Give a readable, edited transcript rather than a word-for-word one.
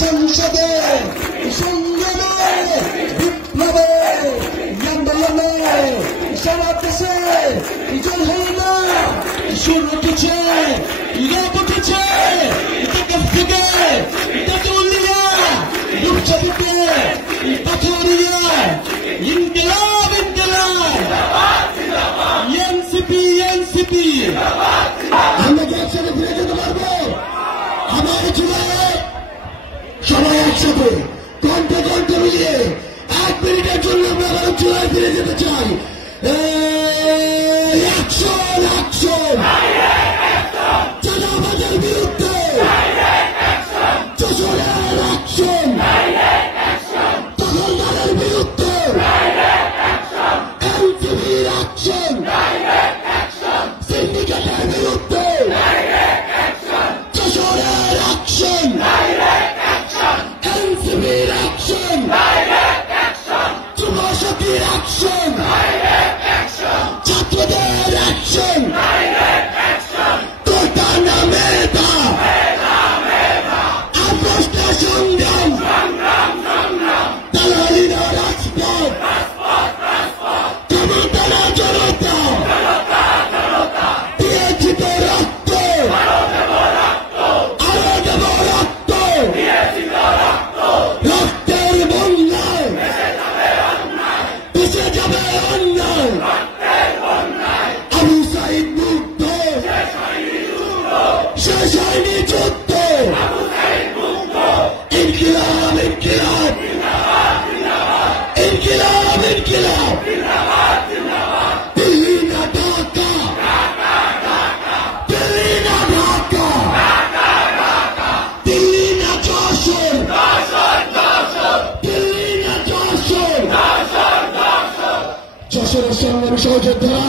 সংসদে সংগ্রামে বিপ্লবে আন্দোলনে সারা দেশে জয় হল না সুর উঠেছে রব উঠেছে থেকে তেতুলিয়া রূপচাঁদিতে পাথরিয়া ইনকিলাব ইনকিলাব এনসিপি এনসিপি আমরা কি একসাথে ফিরে যেতে পারবো? আমার চুলায় সবাই একসাথে কণ্ঠে কণ্ঠ মিলিয়ে 1 মিনিটের জন্য আমরা আবার চুলায় ফিরে যেতে চাই। অ্যাকশন অ্যাকশন চাঁদাবাজের বিরুদ্ধে যশোরের অ্যাকশন দখলদারের বিরুদ্ধে এনসিপির অ্যাকশন সিন্ডিকেটের বিরুদ্ধে যশোরের অ্যাকশন এনসিপির অ্যাকশন যুবশক্তির অ্যাকশন ছাত্রদের অ্যাকশন কোটা না মেধা আপোষটা সংগ্রাম দালালি না রাজপথ ক্ষমতা না জনতা দিয়েছি তো রক্ত আরো দেব রক্ত রক্তের বন্যায় পিছিয়ে যাবে অন্যায় আবু সাইদ মুক্ত শেষ হয়নি যুদ্ধ ইনকিলাব ইনকিলাব ইনকিলাব ইনকিলাব দিল্লি না ঢাকা দিল্লি না ঢাকা দিল্লি না যশোর দিল্লি না যশোর যশোরের সংগ্রামী সহযোদ্ধারা